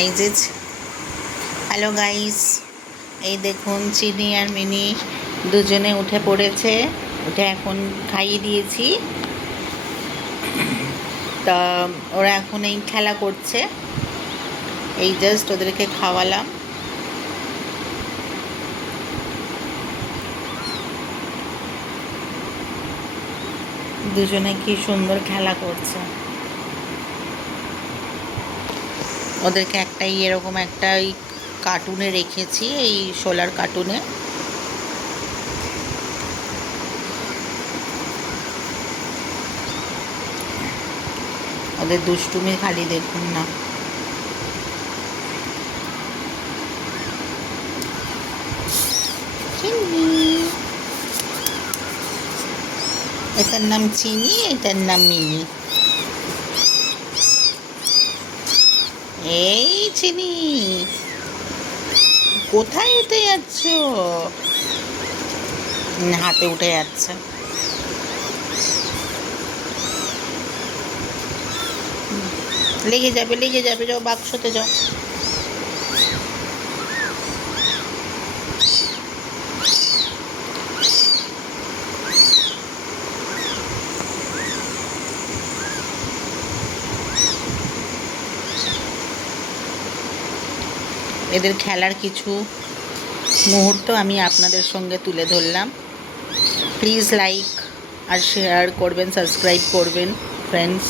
এই যে hello guys, এই দেখুন চিনি আর মিনি দুজনে উঠে পড়েছে। উঠে এখন খাইয়ে দিয়েছি, তা ওরা এখন এই খেলা করছে। এই জাস্ট ওদেরকে খাওয়ালাম। দুজনে কি সুন্দর খেলা করছে। ওদেরকে একটাই এরকম একটা ওই কার্টুনে রেখেছি, এই সোলার কার্টুনে। ওদের দুষ্টুমি খালি দেখুন না। চিনি, এটার নাম চিনি, এটার নাম মিনি। এই চিনি, কোথায় উঠে যাচ্ছ? হাতে উঠে যাচ্ছে। লেগে যাবে, লেগে যাবে, যাও বাক্সতে যাও। এদের খেলার কিছু মুহূর্ত আমি আপনাদের সঙ্গে তুলে ধরলাম। প্লিজ লাইক আর শেয়ার করবেন, সাবস্ক্রাইব করবেন ফ্রেন্ডস।